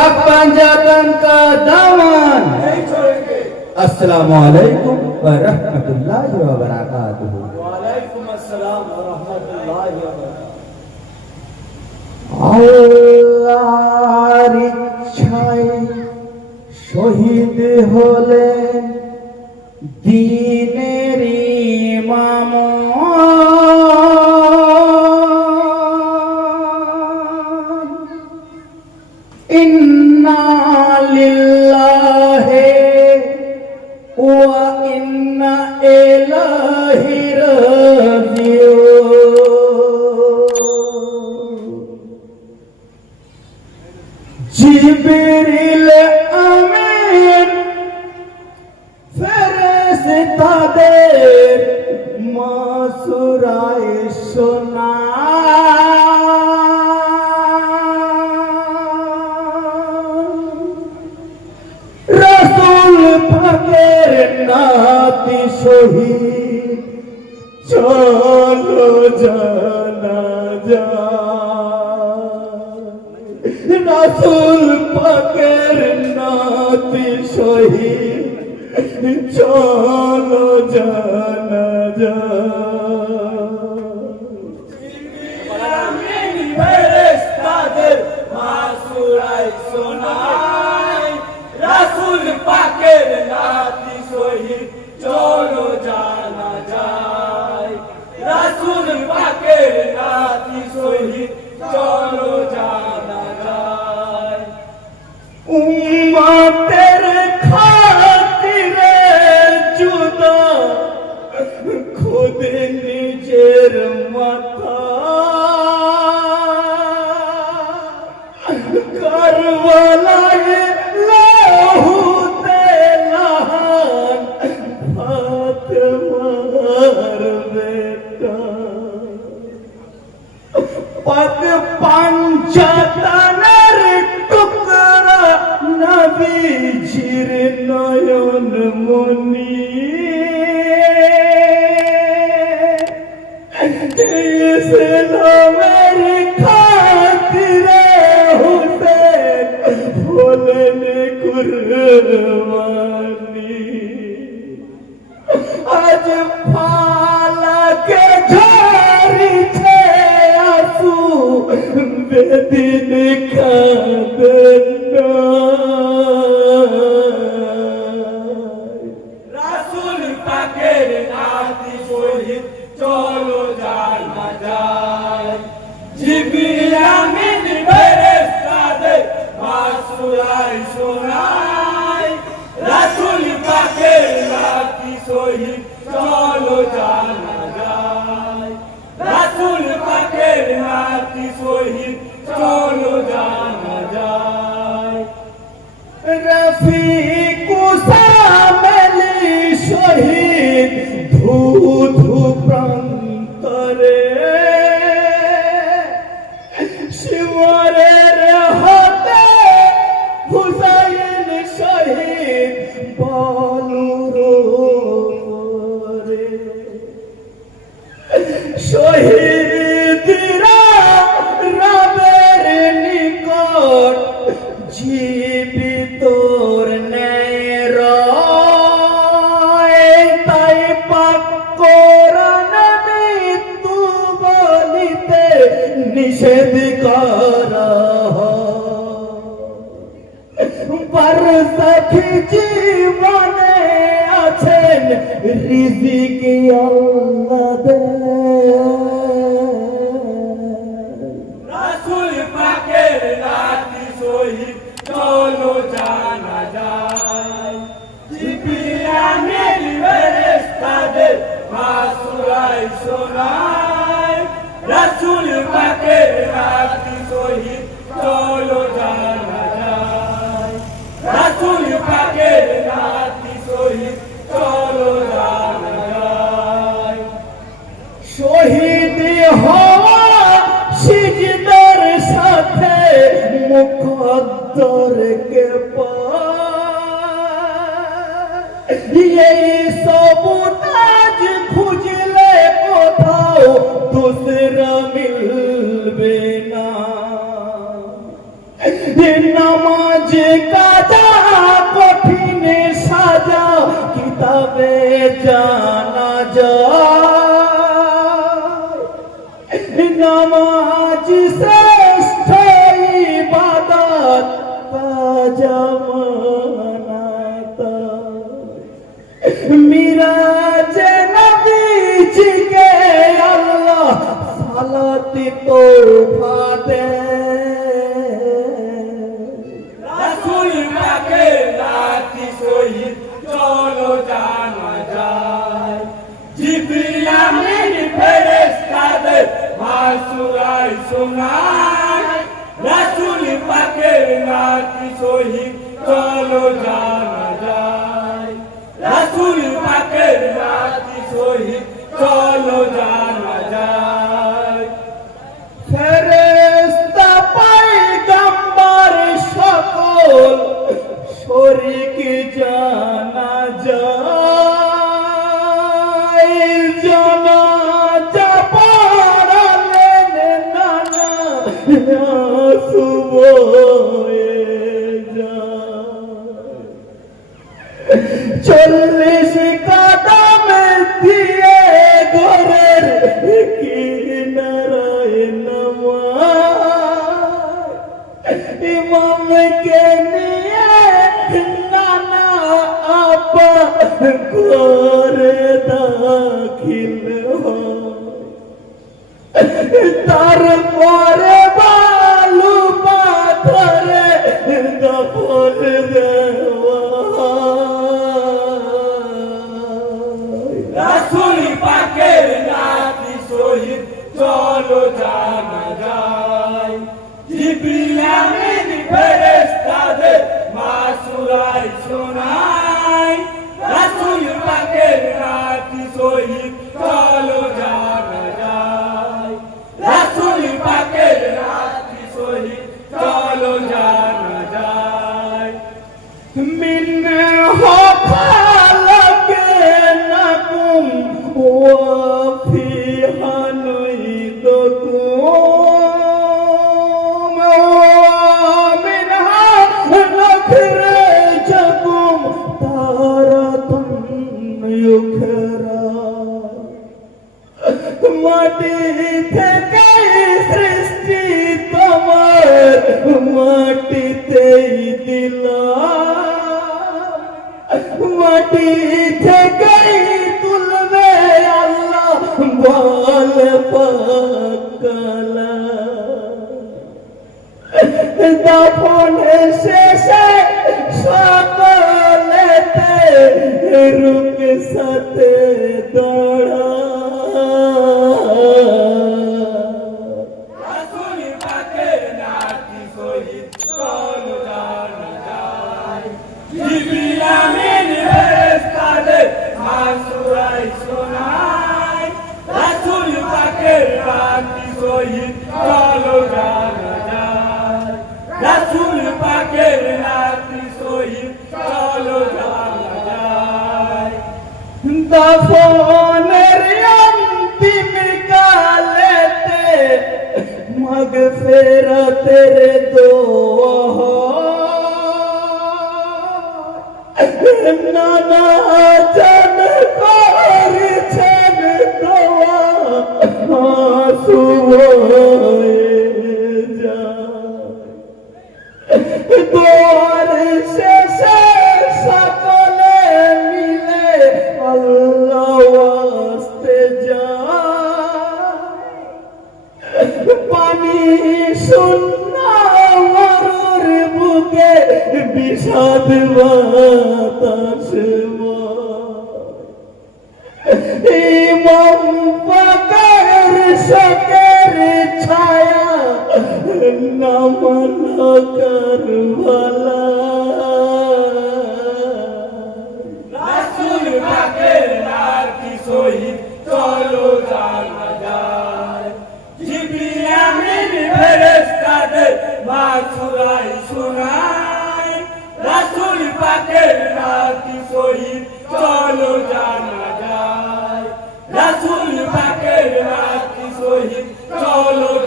पाक पंजातन का दामन नहीं छोड़ेंगे अस्सलाम वालेकुम व रहमतुल्लाहि व बरकातुहू वालेकुम अस्सलाम व रहमतुल्लाहि व बरकातुहू আল্লাহর ইচ্ছায় শহীদ হলেন দিনের ইমাম ইলাইহি জানা যা রাসুল পাকের নাতি শহীদ। চলো জানা যা পদ পঞ্চতনের টুকরা নবীজির নয়ন মনি। ইসলামের চলো রয় তাই পাক মৃত্যু বলিতে নিষেধ করা বারসাখী জীবনে আছেন রিজিক আল্লাহ মাসুরাই শোনায় রাসূল পাকের নাতি শহীদ, চলো জানা যায়। রাসূল পাকের নাতি শহীদ, চলো জানা যায়। শহীদ হওয়া সিজদার সাথে মুকদ্দর কে পায়। এই দুসরা মিলবে না। নামাজ কাজা কঠিন সাজা, কিতাবে জানা যায়। নামাজ শ্রেষ্ঠ ইবাদত কাজা মানাতা মিরাজ সালাতি তোফা দে রাসূল পাকের নাতি শহীদ চলো জানা যায়। জিবরিল আমিন ফেরেশতাদের মাসুরাই শোনায়। রাসূল পাকের নাতি শহীদ চলো জানা যায়। রাসূল পাকের নাতি শহীদ চলো জানা যায়। সকল শরীক জানা যায়। জানাজা পড়ালেন নানা সুবয়ে যায়। করে দাখিল তারপরে বালু পাথরে দেওয়া রাসূল পাকের নাতি শহীদ চলো জানা যায়। জিবরিল আমিন ফেরেশতাদের মাটি থেকে তুলবে আল্লাহ বল পাকালা। দাফন শেষে সকলেতে রূপ সাথে দৌড়া দফনের অন্তিম কালেতে মগ ফেরতের নানা জন ইমাম পাকের শকের ছায়া নমন করবালা রাসূল পাকের নাতি শহীদ চলো জানা যায়। জিবরিল আমিন ফেরেশতাদের মাসুরাই শোনায়। রাসূল পাকের নাতি শহীদ রাসুল পাকের মাটি সহিত চলো